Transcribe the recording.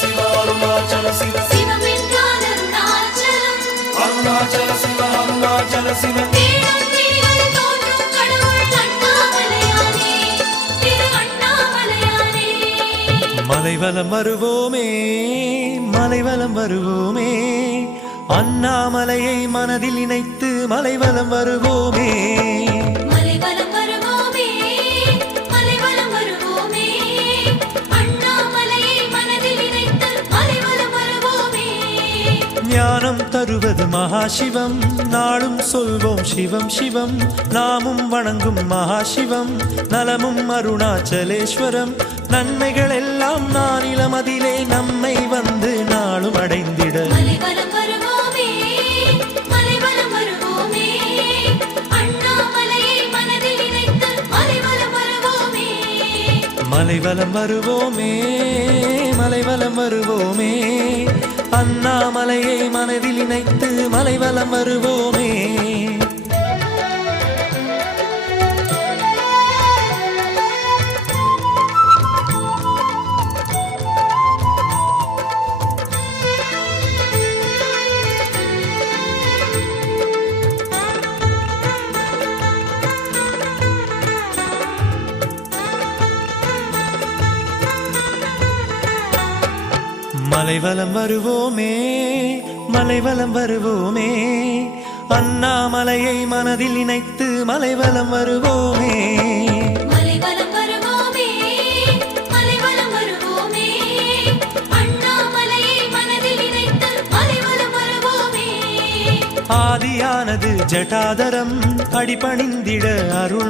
சிவ அருணாச்சல சிவ. அருணாச்சல சிவ. சிவ. மலைவலம் வருவோமே மலைவலம் வருவோமே. அண்ணாமலையை மனதில் இணைத்து மலைவலம் வருவோமே. ஞானம் தருவது மகாசிவம். நாளும் சொல்வோம் சிவம் சிவம். நாமும் வணங்கும் மகாசிவம். நலமும் அருணாச்சலேஸ்வரம். நன்மைகள் எல்லாம் நானிலம் அதிலே நம்மை வந்து நாளும் அடைந்திட. மலைவலம் வருவோமே, மலைவலம் வருவோமே. அண்ணாமலையை மனதில் இணைத்து மலைவலம் வருவோமே. மலைவலம் வருவோமே மலைவலம் வருவோமே. அண்ணாமலையை மனதில் இணைத்து மலைவலம் வருவோமே. ஆதியானது ஜட்டாதரம் அடிபணிந்திட அருள்